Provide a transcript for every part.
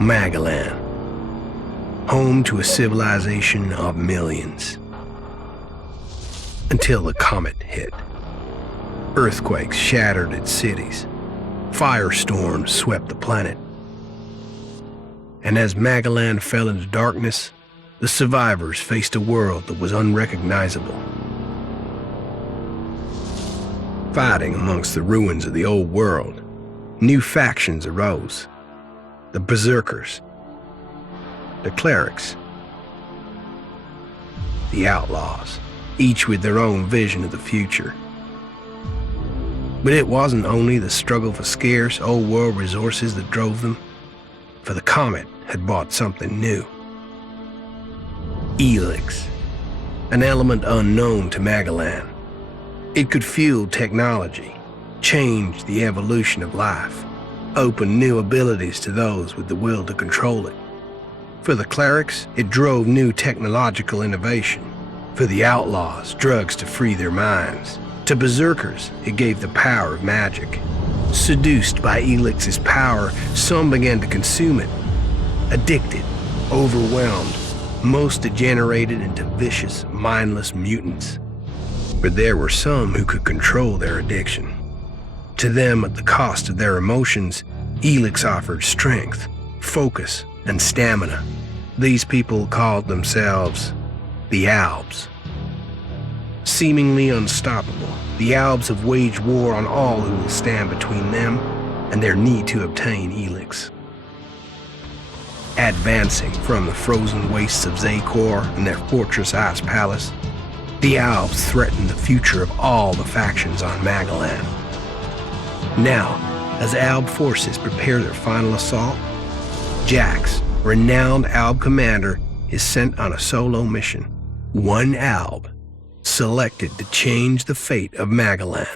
Magellan, home to a civilization of millions. Until the comet hit. Earthquakes shattered its cities. Firestorms swept the planet. And as Magellan fell into darkness, the survivors faced a world that was unrecognizable. Fighting amongst the ruins of the old world, new factions arose. The Berserkers, the Clerics, the Outlaws, each with their own vision of the future. But it wasn't only the struggle for scarce old world resources that drove them, for the comet had brought something new. ELEX, an element unknown to Magellan. It could fuel technology, change the evolution of life, open new abilities to those with the will to control it. For the Clerics, it drove new technological innovation. For the Outlaws, drugs to free their minds. To Berserkers, it gave the power of magic. Seduced by ELEX's power, some began to consume it. Addicted, overwhelmed, most degenerated into vicious, mindless mutants. But there were some who could control their addiction. To them, at the cost of their emotions, ELEX offered strength, focus, and stamina. These people called themselves the Albs. Seemingly unstoppable, the Albs have waged war on all who will stand between them and their need to obtain ELEX. Advancing from the frozen wastes of Zakor and their fortress Ice Palace, the Albs threaten the future of all the factions on Magellan. Now, as Alb forces prepare their final assault, Jax, renowned Alb commander, is sent on a solo mission. One Alb, selected to change the fate of Magellan.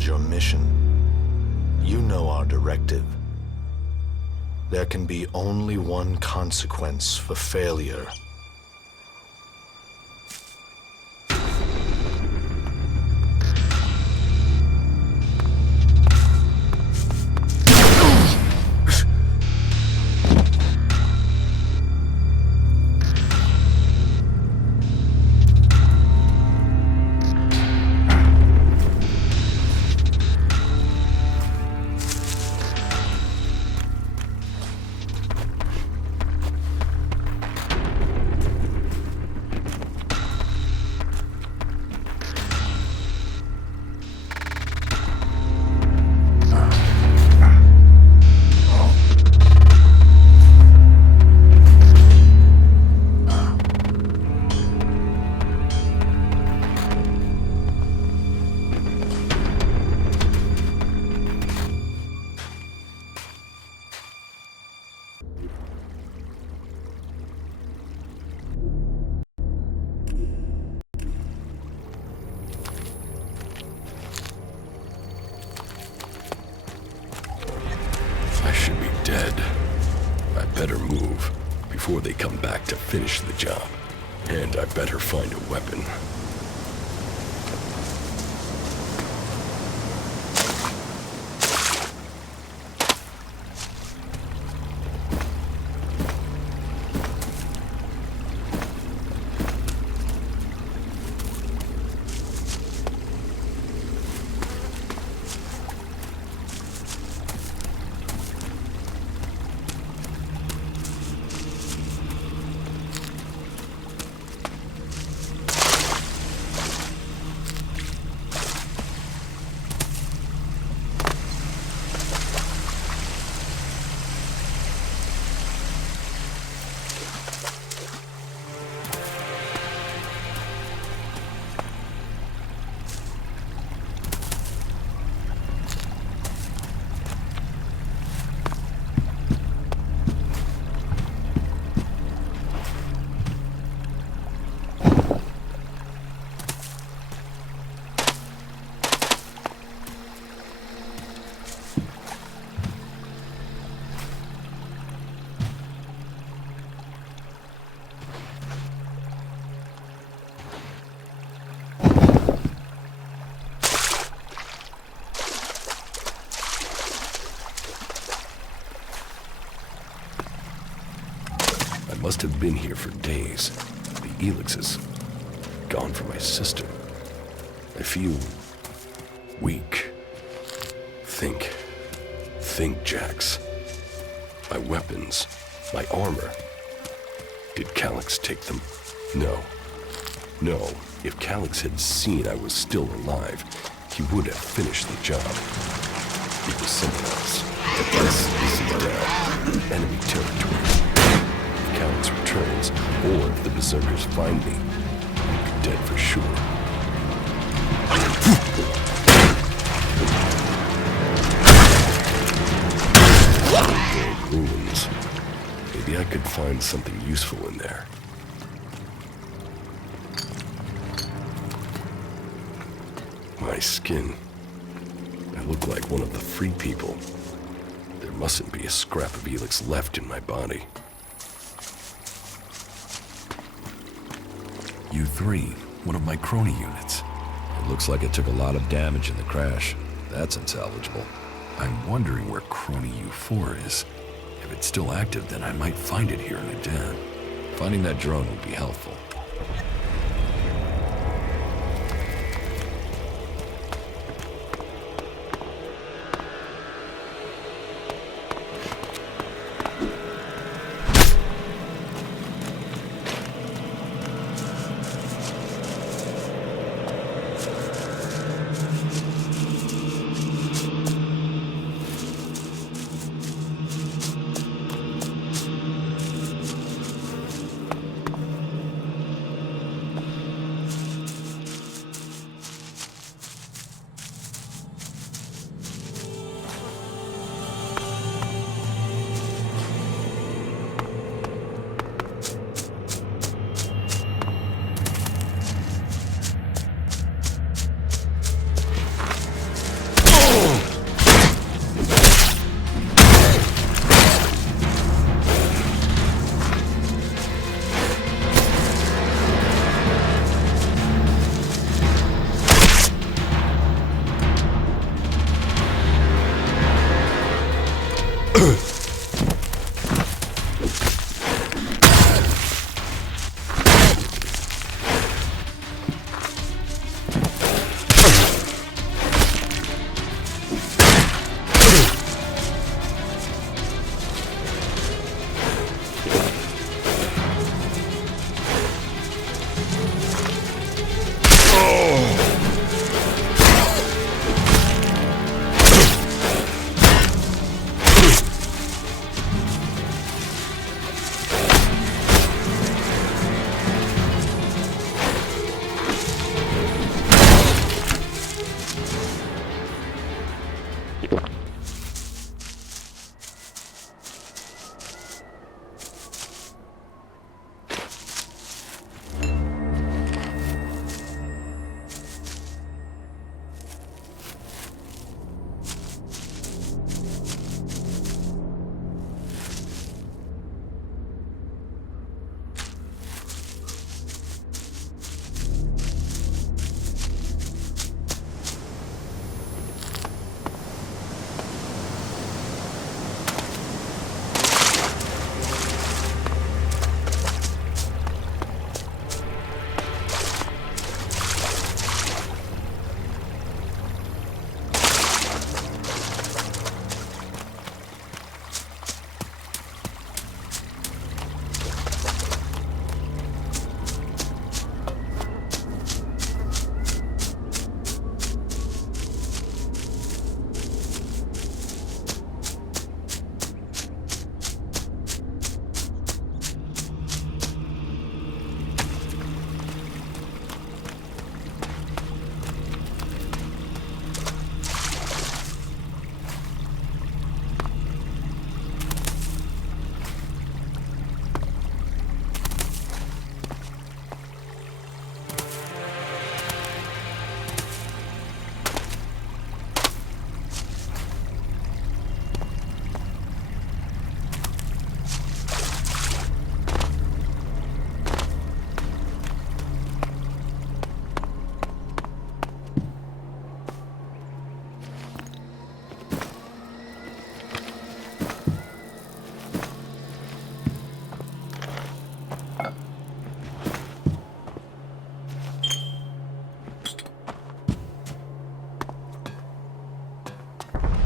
Your mission. You know our directive. There can be only one consequence for failure. before they come back to finish the job. And I better find a weapon. I must have been here for days. The ELEX is gone for my sister. I feel weak. Think, Jax. My weapons, my armor. Did Calyx take them? No. If Calyx had seen I was still alive, he would have finished the job. It was someone else. But this is enemy territory. If Calyx returns, or if the Berserkers find me, I'm dead for sure. Ruins. Maybe I could find something useful in there. My skin. I look like one of the free people. There mustn't be a scrap of ELEX left in my body. U3, one of my crony units. It looks like it took a lot of damage in the crash. That's unsalvageable. I'm wondering where crony U4 is. If it's still active, then I might find it here in a den. Finding that drone would be helpful.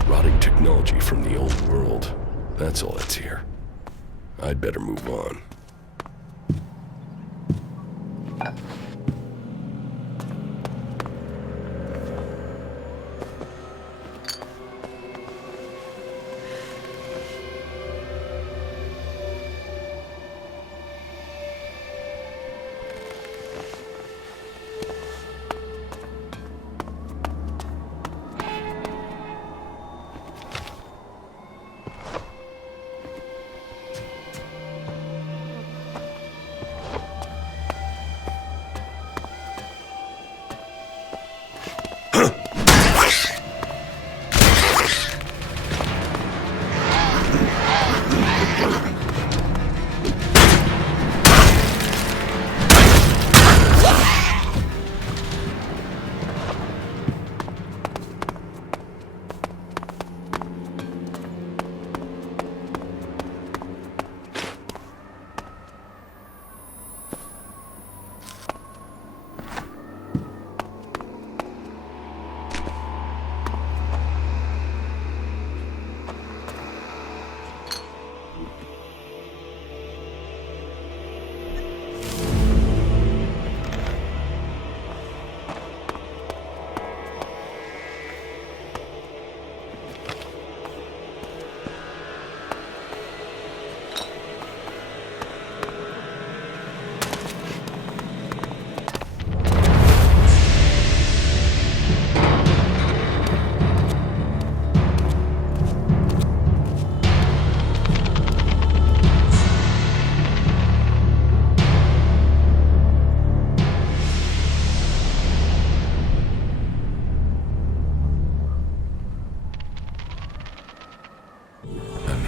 Rotting technology from the old world. That's all that's here. I'd better move on.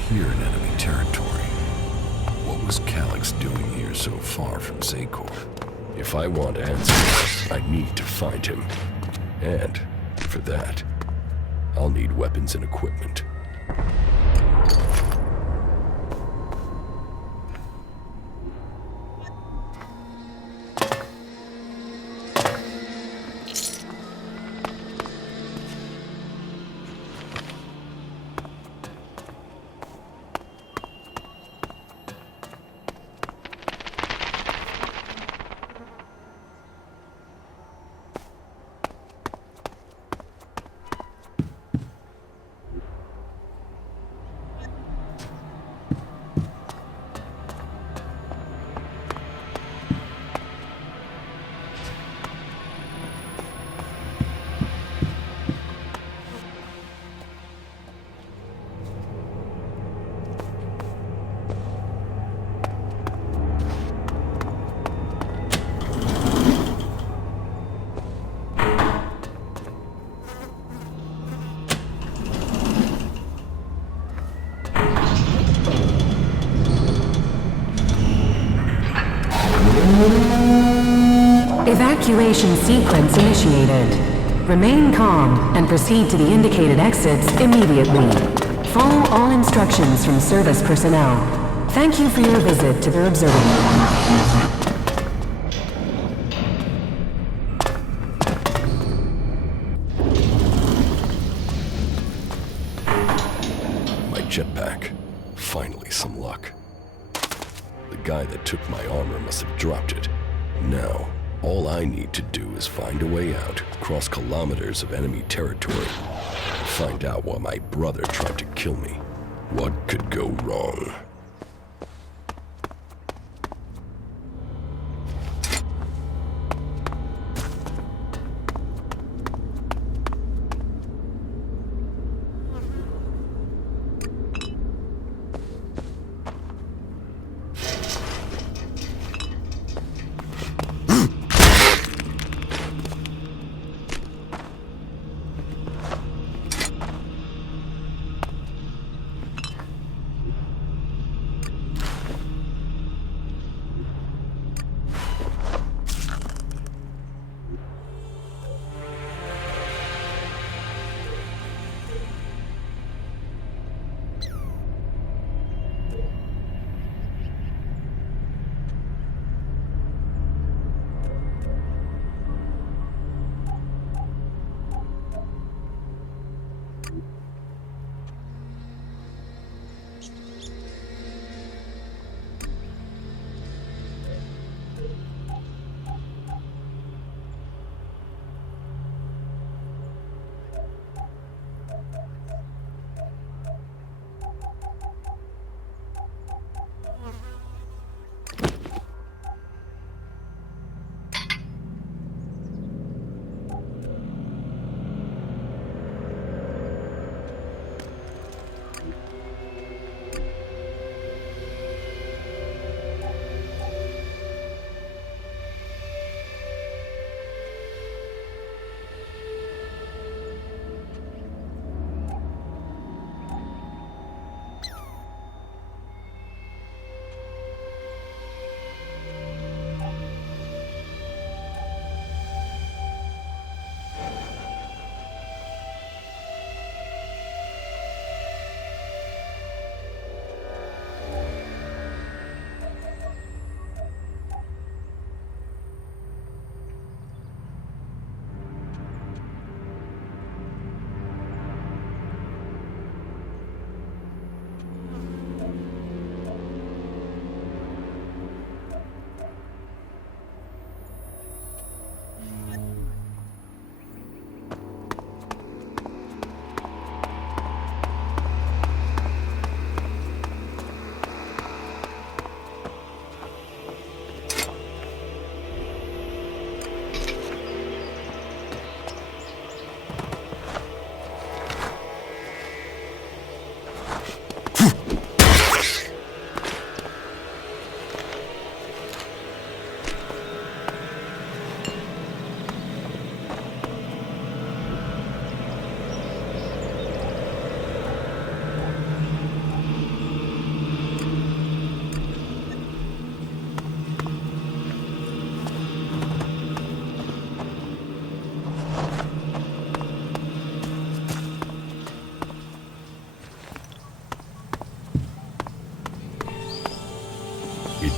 Here in enemy territory. What was Calyx doing here so far from Zacor? If I want answers, I need to find him. And, for that, I'll need weapons and equipment. Evacuation sequence initiated. Remain calm and proceed to the indicated exits immediately. Follow all instructions from service personnel. Thank you for your visit to the observatory. My jetpack. Finally, some luck. The guy that took my armor must have dropped it. Now, all I need to do is find a way out, cross kilometers of enemy territory, and find out why my brother tried to kill me. What could go wrong?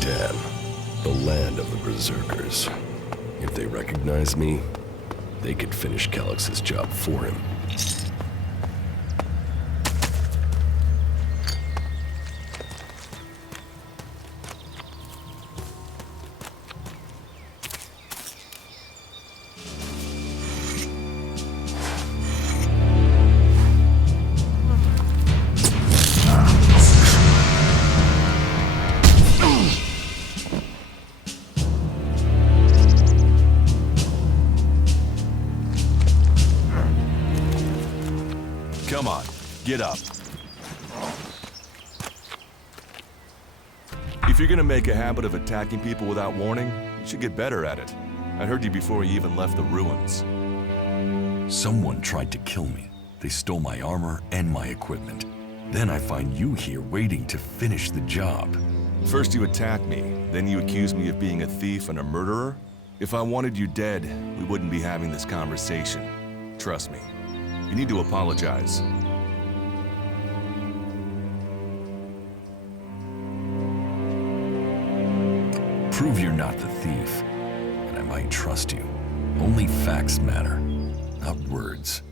Damn. The land of the Berserkers. If they recognize me, they could finish Calix's job for him. Come on, get up. If you're gonna make a habit of attacking people without warning, you should get better at it. I heard you before you even left the ruins. Someone tried to kill me. They stole my armor and my equipment. Then I find you here waiting to finish the job. First you attack me, then you accuse me of being a thief and a murderer? If I wanted you dead, we wouldn't be having this conversation. Trust me. You need to apologize. Prove you're not the thief, and I might trust you. Only facts matter, not words.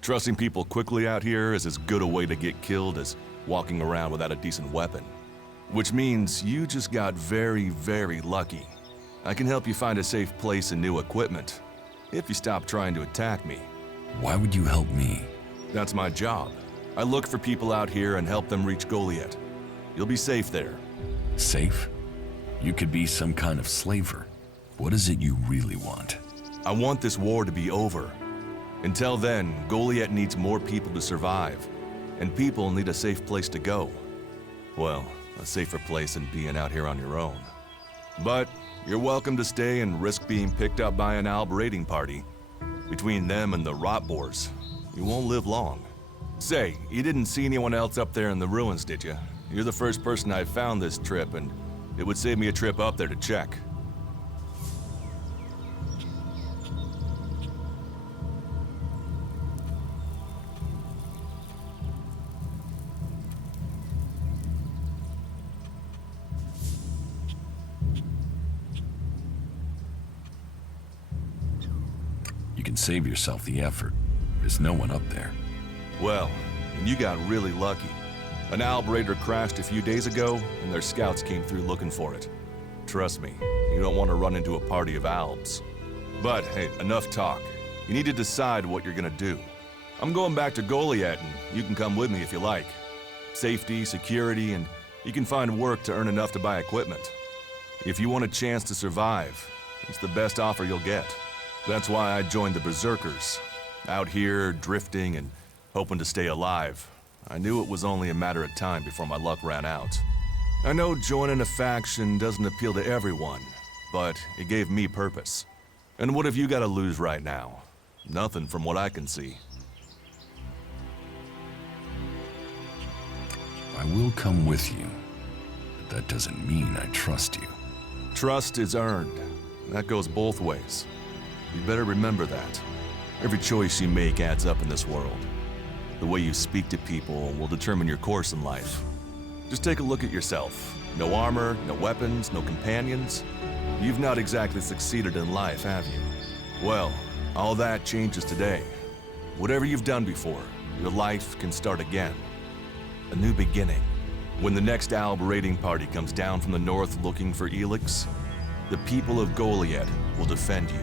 Trusting people quickly out here is as good a way to get killed as walking around without a decent weapon. Which means you just got very, very lucky. I can help you find a safe place and new equipment, if you stop trying to attack me. Why would you help me? That's my job. I look for people out here and help them reach Goliath. You'll be safe there. Safe? You could be some kind of slaver. What is it you really want? I want this war to be over. Until then, Goliath needs more people to survive, and people need a safe place to go. Well, a safer place than being out here on your own. But you're welcome to stay and risk being picked up by an Alb raiding party. Between them and the rot boars, you won't live long. Say, you didn't see anyone else up there in the ruins, did you? You're the first person I've found this trip, and it would save me a trip up there to check. You can save yourself the effort. There's no one up there. Well, and you got really lucky. An Alb raider crashed a few days ago, and their scouts came through looking for it. Trust me, you don't want to run into a party of Albs. But hey, enough talk. You need to decide what you're gonna do. I'm going back to Goliath, and you can come with me if you like. Safety, security, and you can find work to earn enough to buy equipment. If you want a chance to survive, it's the best offer you'll get. That's why I joined the Berserkers. Out here, drifting and hoping to stay alive. I knew it was only a matter of time before my luck ran out. I know joining a faction doesn't appeal to everyone, but it gave me purpose. And what have you got to lose right now? Nothing from what I can see. I will come with you, but that doesn't mean I trust you. Trust is earned. That goes both ways. You better remember that. Every choice you make adds up in this world. The way you speak to people will determine your course in life. Just take a look at yourself. No armor, no weapons, no companions. You've not exactly succeeded in life, have you? Well, all that changes today. Whatever you've done before, your life can start again. A new beginning. When the next Alb raiding party comes down from the north looking for ELEX, the people of Goliath will defend you.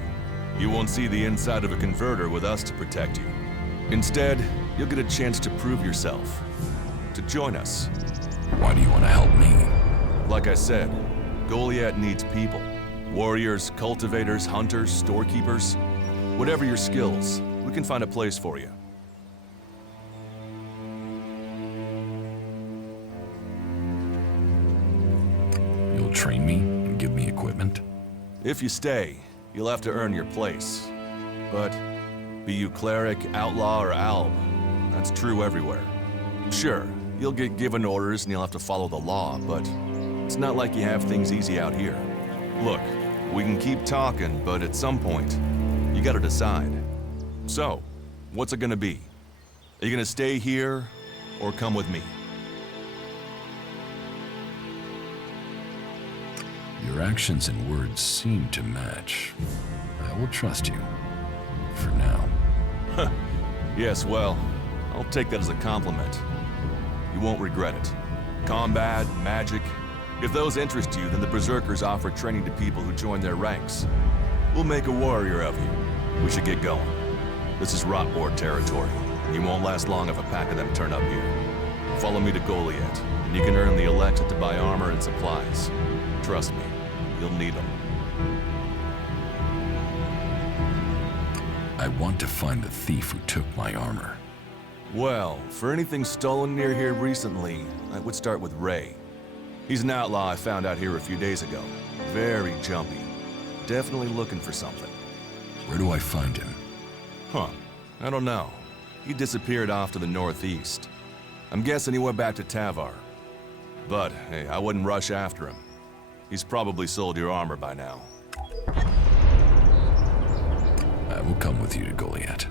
You won't see the inside of a converter with us to protect you. Instead, you'll get a chance to prove yourself. To join us. Why do you want to help me? Like I said, Goliath needs people. Warriors, cultivators, hunters, storekeepers. Whatever your skills, we can find a place for you. You'll train me and give me equipment? If you stay, you'll have to earn your place. But be you cleric, outlaw, or alb, that's true everywhere. Sure, you'll get given orders and you'll have to follow the law, but it's not like you have things easy out here. Look, we can keep talking, but at some point, you gotta decide. So, what's it gonna be? Are you gonna stay here, or come with me? Your actions and words seem to match. I will trust you. For now. Yes, well, I'll take that as a compliment. You won't regret it. Combat, magic. If those interest you, then the Berserkers offer training to people who join their ranks. We'll make a warrior of you. We should get going. This is Rotboard territory. You won't last long if a pack of them turn up here. Follow me to Goliath, and you can earn the ELEX to buy armor and supplies. Trust me, you'll need them. I want to find the thief who took my armor. Well, for anything stolen near here recently, I would start with Ray. He's an outlaw I found out here a few days ago. Very jumpy. Definitely looking for something. Where do I find him? Huh. I don't know. He disappeared off to the northeast. I'm guessing he went back to Tavar. But, hey, I wouldn't rush after him. He's probably sold your armor by now. I will come with you to Goliath.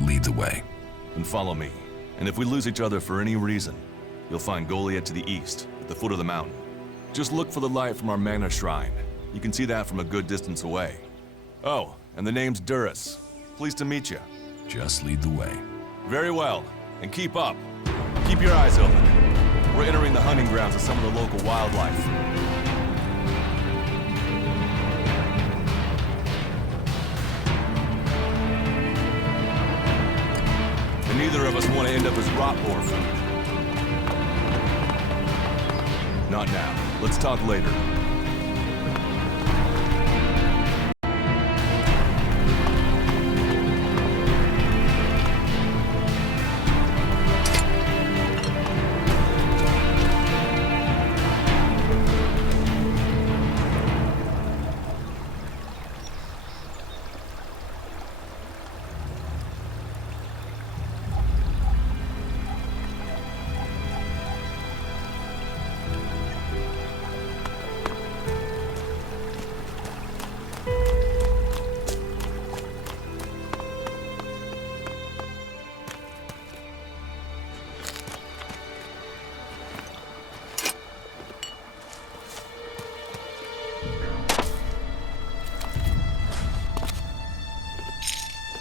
Lead the way. And follow me. And if we lose each other for any reason, you'll find Goliath to the east, at the foot of the mountain. Just look for the light from our mana shrine. You can see that from a good distance away. Oh, and the name's Duras. Pleased to meet you. Just lead the way. Very well. And keep up. Keep your eyes open. We're entering the hunting grounds of some of the local wildlife. And neither of us want to end up as Rotboard food. Not now. Let's talk later.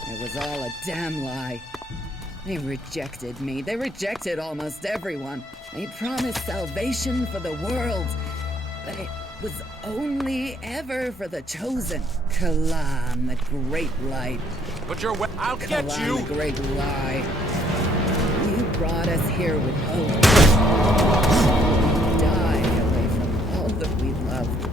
It was all a damn lie. They rejected me. They rejected almost everyone. They promised salvation for the world, but it was only ever for the chosen. Kalan, the great light. But I'll get Kalan, you! the great lie. You brought us here with hope. We died away from all that we loved.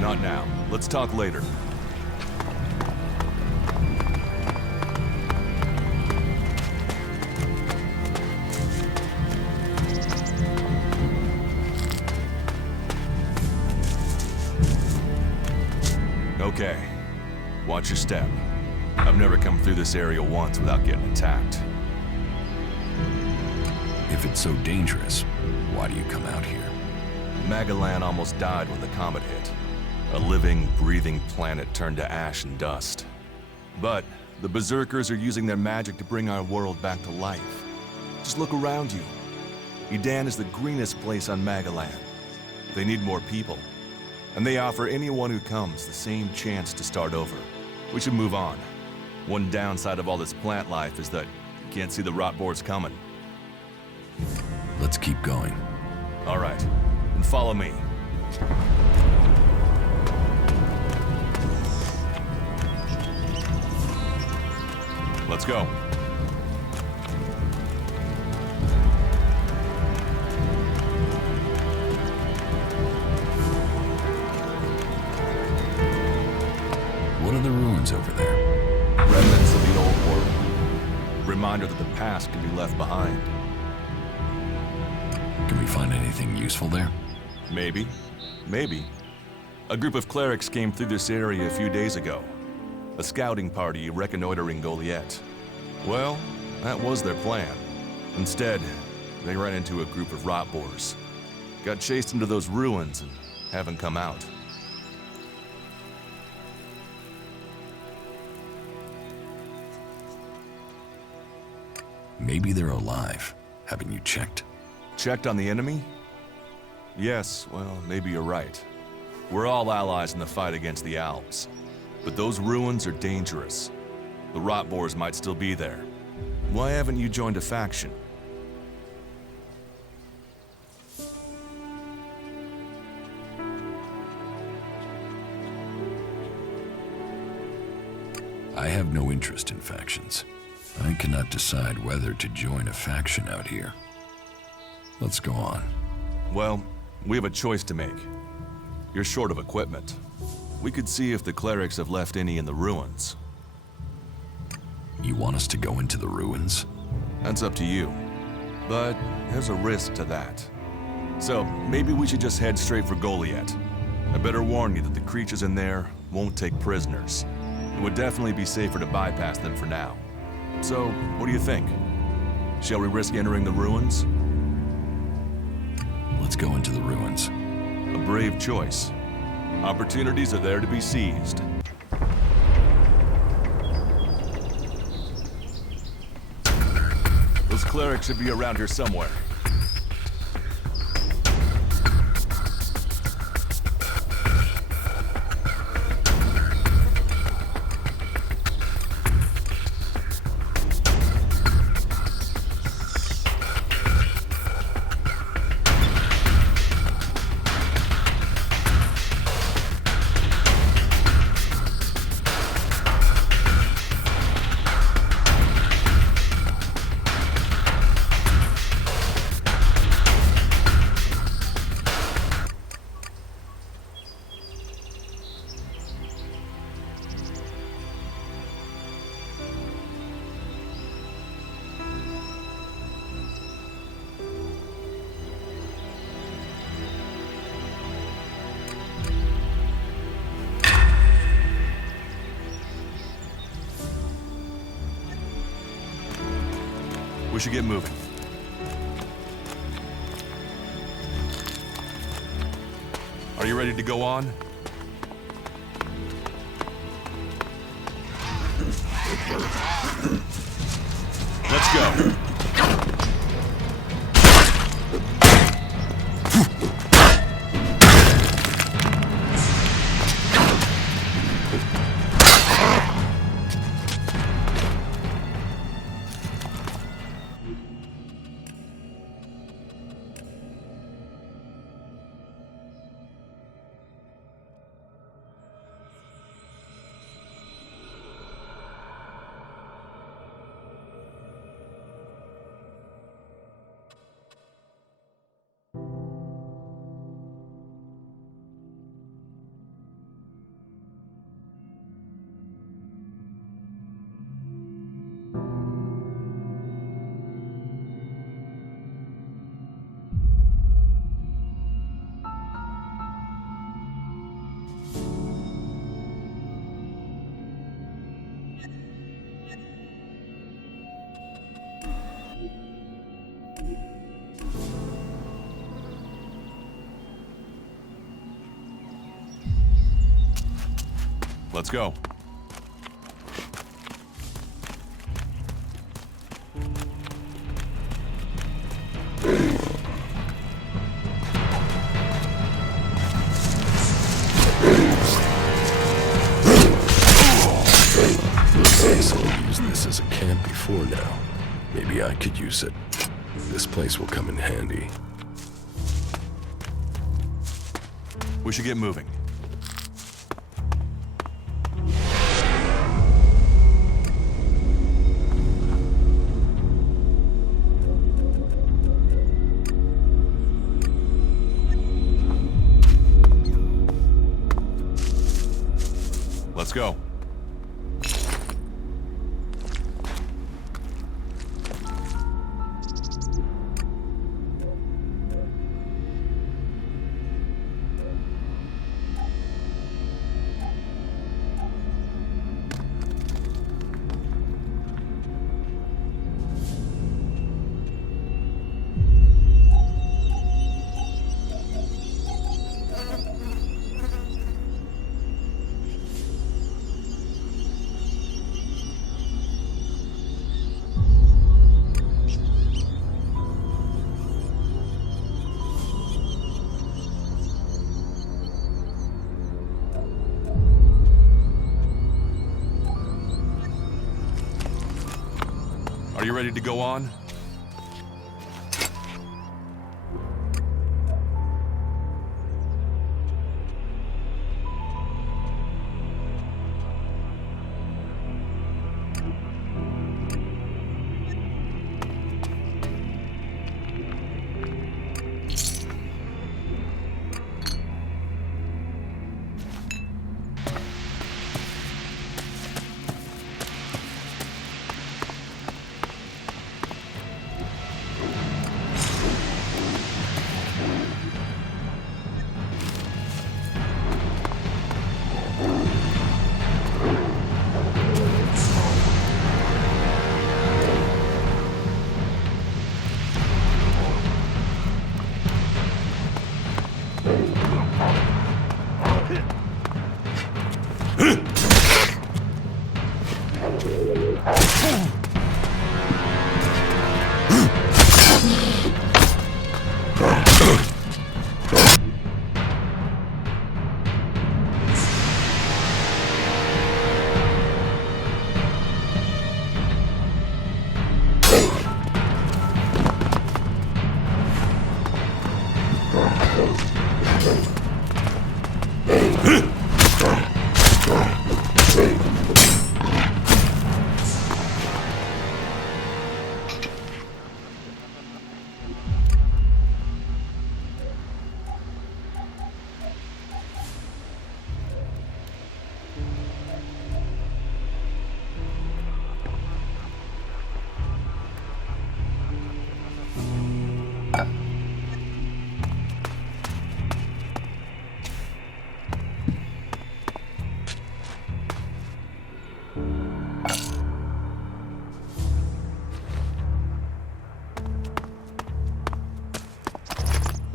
Not now. Let's talk later. Okay. Watch your step. I've never come through this area once without getting attacked. If it's so dangerous, why do you come out here? Magalan almost died when the comet hit. A living, breathing planet turned to ash and dust. But the Berserkers are using their magic to bring our world back to life. Just look around you. Edan is the greenest place on Magalan. They need more people. And they offer anyone who comes the same chance to start over. We should move on. One downside of all this plant life is that you can't see the Rotboards coming. Let's keep going. All right, and follow me. Let's go. What are the ruins over there? Remnants of reminder that the past can be left behind. Can we find anything useful there? Maybe. Maybe. A group of clerics came through this area a few days ago. A scouting party reconnoitering Goliath. Well, that was their plan. Instead, they ran into a group of rot boars. Got chased into those ruins and haven't come out. Maybe they're alive. Haven't you checked? Checked on the enemy? Yes, well, maybe you're right. We're all allies in the fight against the Alps. But those ruins are dangerous. The rot boars might still be there. Why haven't you joined a faction? I have no interest in factions. I cannot decide whether to join a faction out here. Let's go on. Well, we have a choice to make. You're short of equipment. We could see if the clerics have left any in the ruins. You want us to go into the ruins? That's up to you. But there's a risk to that. So maybe we should just head straight for Goliath. I better warn you that the creatures in there won't take prisoners. It would definitely be safer to bypass them for now. So, what do you think? Shall we risk entering the ruins? Let's go into the ruins. A brave choice. Opportunities are there to be seized. Those clerics should be around here somewhere. We should get moving. Are you ready to go on? Let's go. Let's go. Cecil used this as a camp before now. Maybe I could use it. This place will come in handy. We should get moving. Let's go. ready to go on?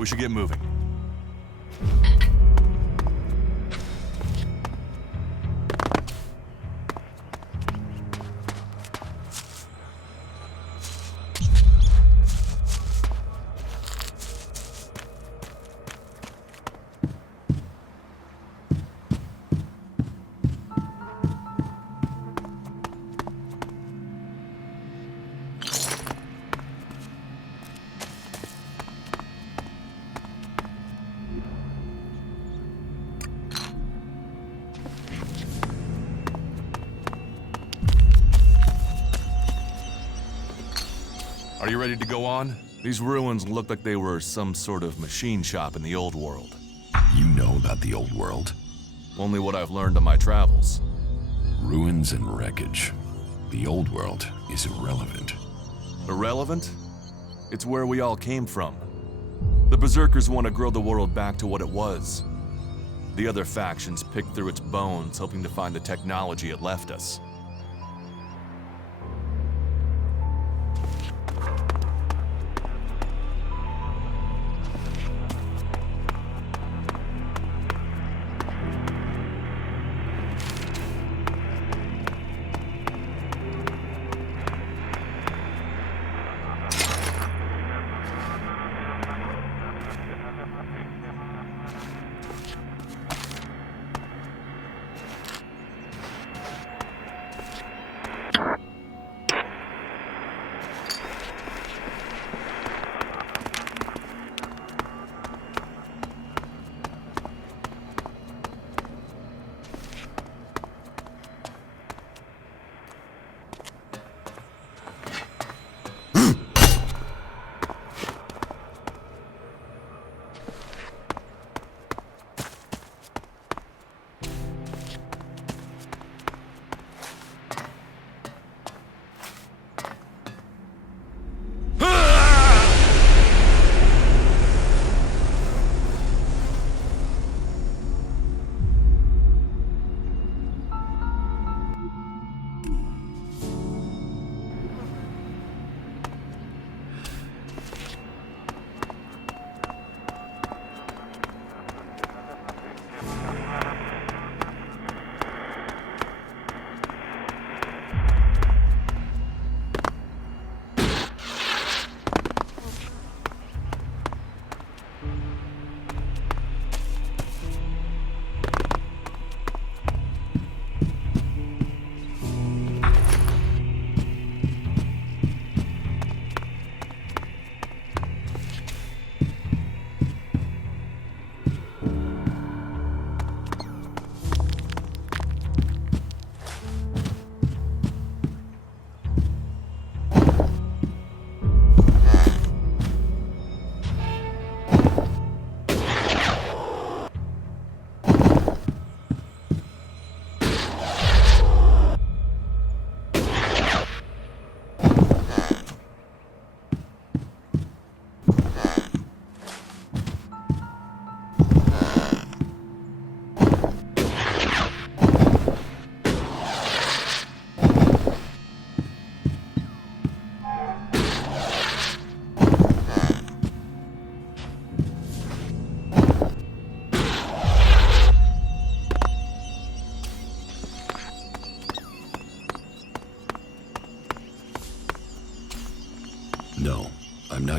We should get moving. Are you ready to go on? These ruins look like they were some sort of machine shop in the old world. You know about the old world? Only what I've learned on my travels. Ruins and wreckage. The old world is irrelevant. Irrelevant? It's where we all came from. The Berserkers want to grow the world back to what it was. The other factions picked through its bones, hoping to find the technology it left us.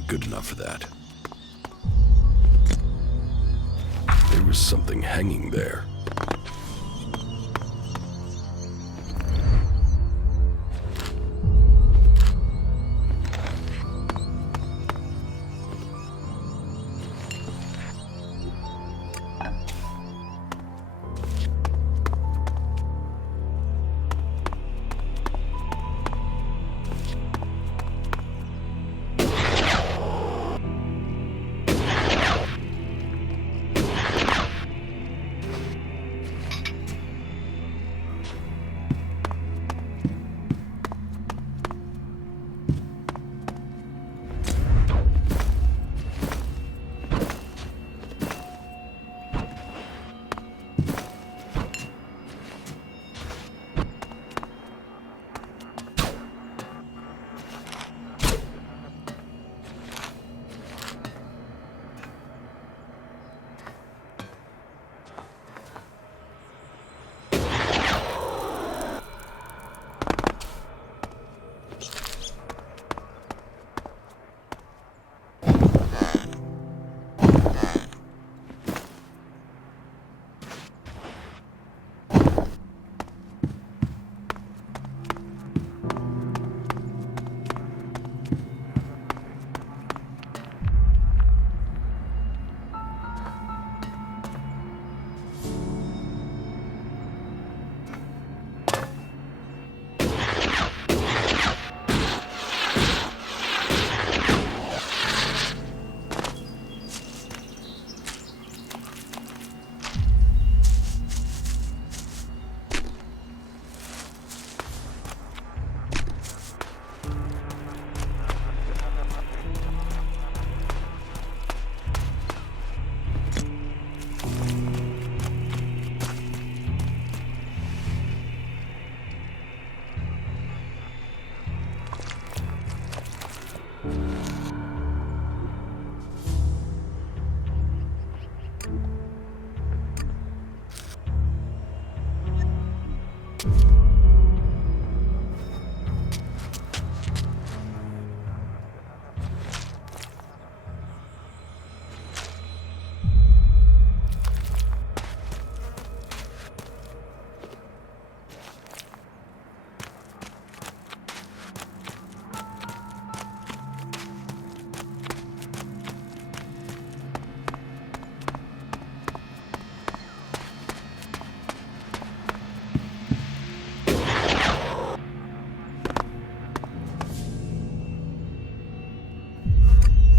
not good enough for that. There was something hanging there.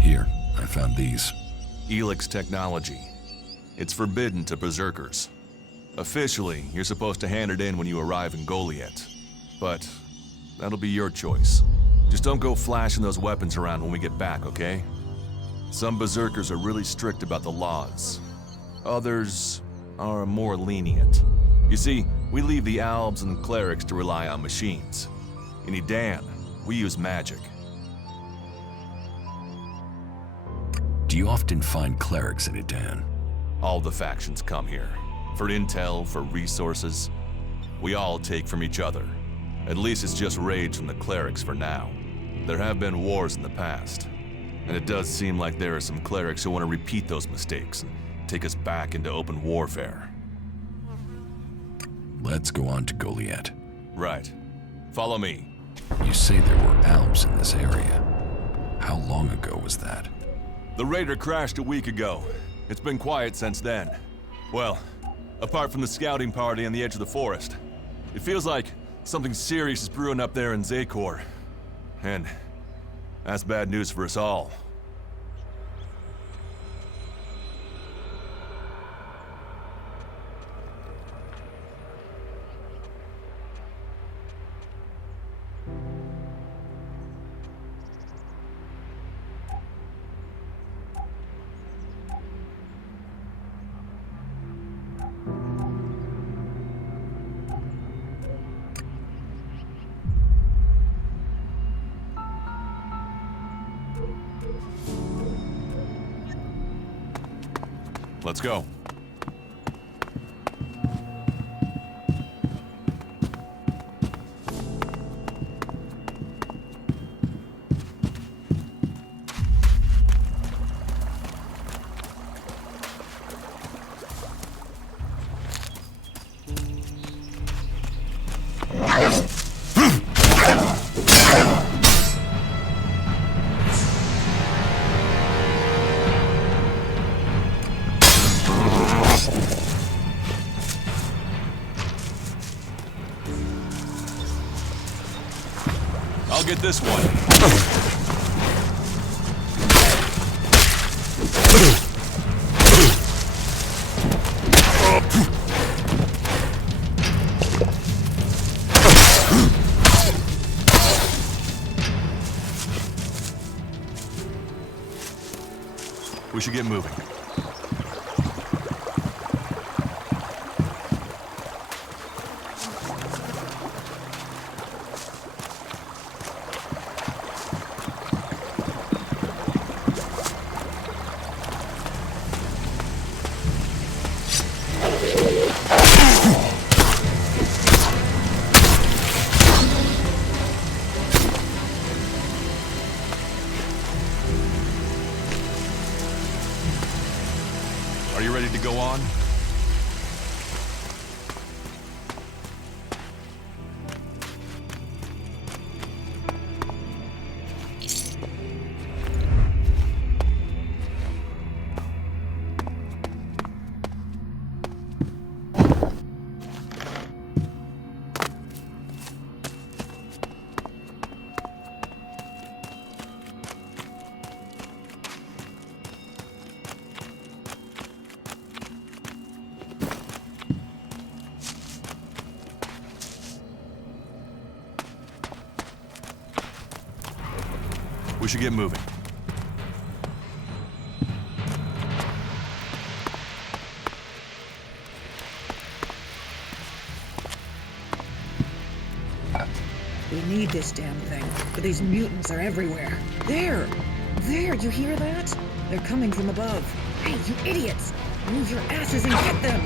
Here, I found these. ELEX technology. It's forbidden to berserkers. Officially, you're supposed to hand it in when you arrive in Goliath. But that'll be your choice. Just don't go flashing those weapons around when we get back, okay? Some berserkers are really strict about the laws. Others are more lenient. You see, we leave the albs and clerics to rely on machines. In Edan, we use magic. Do you often find clerics in Edan? All the factions come here. For intel, for resources. We all take from each other. At least it's just rage from the clerics for now. There have been wars in the past. And it does seem like there are some clerics who want to repeat those mistakes and take us back into open warfare. Let's go on to Goliath. Right. Follow me. You say there were albs in this area. How long ago was that? The raider crashed a week ago. It's been quiet since then. Well, apart from the scouting party on the edge of the forest. It feels like something serious is brewing up there in Zakor. And that's bad news for us all. Let's go. get this one. We should get moving. Are you ready to go on? We should get moving. We need this damn thing, but these mutants are everywhere. There! There, you hear that? They're coming from above. Hey, you idiots! Move your asses and get them!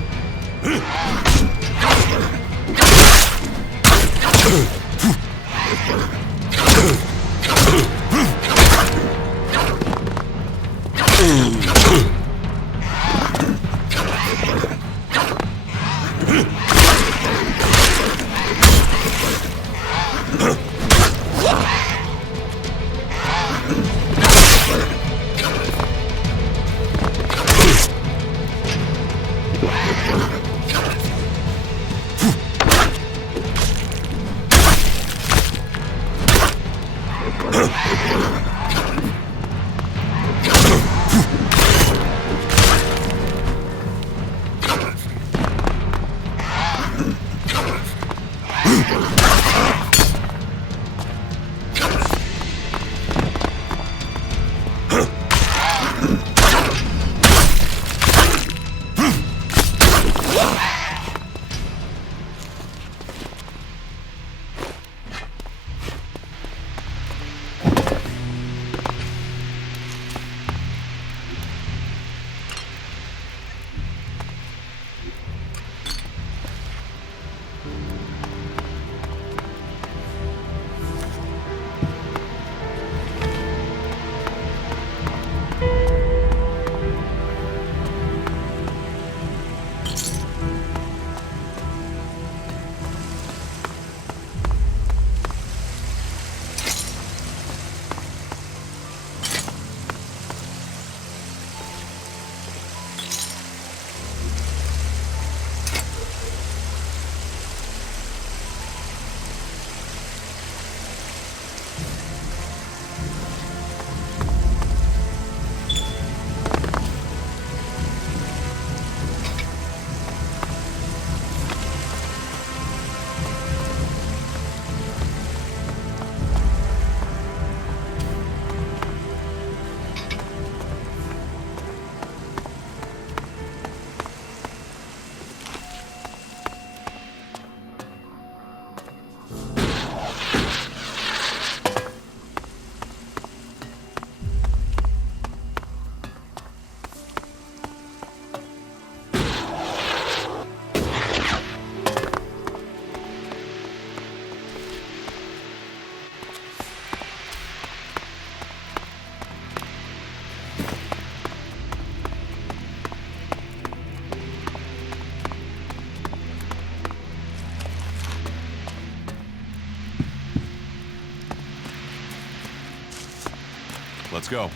Let's go.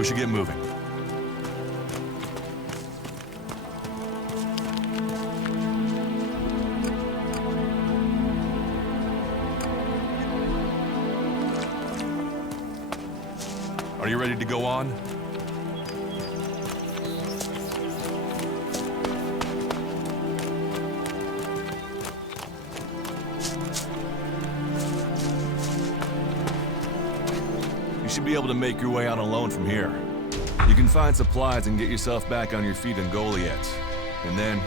We should get moving. Are you ready to go on? You should be able to make your way out alone from here. You can find supplies and get yourself back on your feet in Goliath. And then,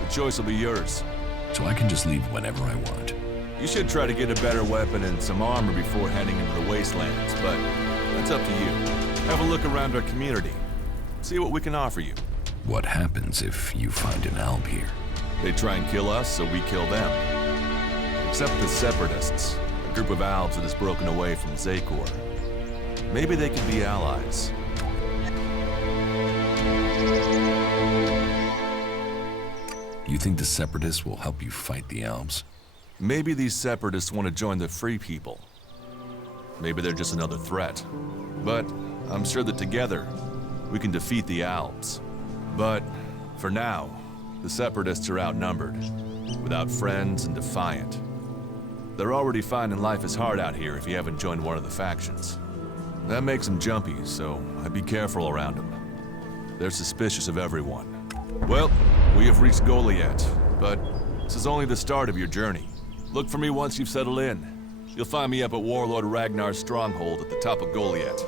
the choice will be yours. So I can just leave whenever I want. You should try to get a better weapon and some armor before heading into the wastelands, but that's up to you. Have a look around our community. See what we can offer you. What happens if you find an alb here? They try and kill us, so we kill them. Except the Separatists, a group of Albs that has broken away from Zakor. Maybe they could be allies. You think the Separatists will help you fight the Albs? Maybe these Separatists want to join the Free People. Maybe they're just another threat. But I'm sure that together, we can defeat the Albs. But for now, the Separatists are outnumbered, without friends and defiant. They're already finding life is hard out here if you haven't joined one of the factions. That makes them jumpy, so I'd be careful around them. They're suspicious of everyone. Well, we have reached Goliath, but this is only the start of your journey. Look for me once you've settled in. You'll find me up at Warlord Ragnar's stronghold at the top of Goliath.